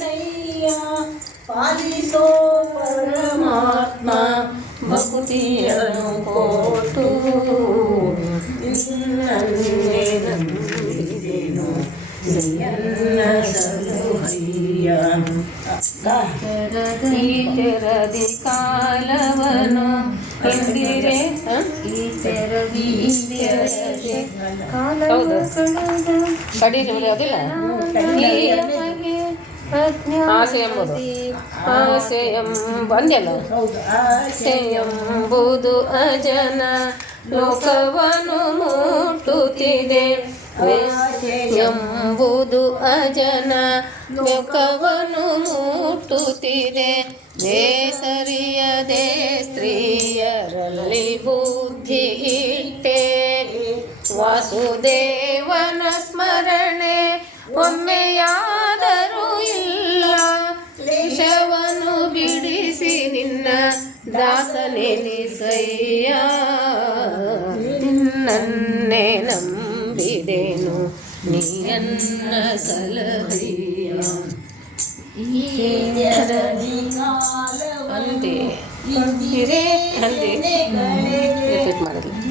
ನಯ್ಯ ಪಾಲಿಸೋ ಪರಮಾತ್ಮ ಭಕ್ತಿಯನ್ನು ಕೊಟ್ಟು ನಿನ್ನನ್ನೇ ನಂಬಿದೆನು ಶ್ರೀಯನ್ನ ಸಲುಹಯ್ಯ. ಈ ತೆರದಿ ಕಾಲವನು ಎಂದಿರೆ ಕಡೀರಿ ಅದಿಲ್ಲ ಆಸೆ ಎಂಬುದು ಆಸೆ ಎಂಬಂದೆಲ್ಲ ಆಸೆ ಎಂಬುದು ಅಜನ ಲೋಕವನ್ನು ಮುಟ್ಟುತ್ತಿದೆ ಎಂಬುದು ಅಜನ ಲೋಕವನ್ನು ಮುಟ್ಟುತ್ತಿದೆ ಬೇಸರಿಯದೆ ಸ್ತ್ರೀಯರಲ್ಲಿ ಬುದ್ಧಿ ಇಟ್ಟೆ ವಾಸುದೇವನ ಸ್ಮರಣೆ ಒಮ್ಮೆಯಾದರೂ ಇಲ್ಲ ವಿಷವನ್ನು ಬಿಡಿಸಿ ನಿನ್ನ ದಾಸನೆನಿಸಯ್ಯ ನಿನ್ನನ್ನೇ ನಂಬಿದೆನು ನೀಯನ್ನ ಸಲಹಯ್ಯ. ಅಂತೆ ಅಂತೆ ರಿಪೀಟ್ ಮಾಡಿದ್ವಿ.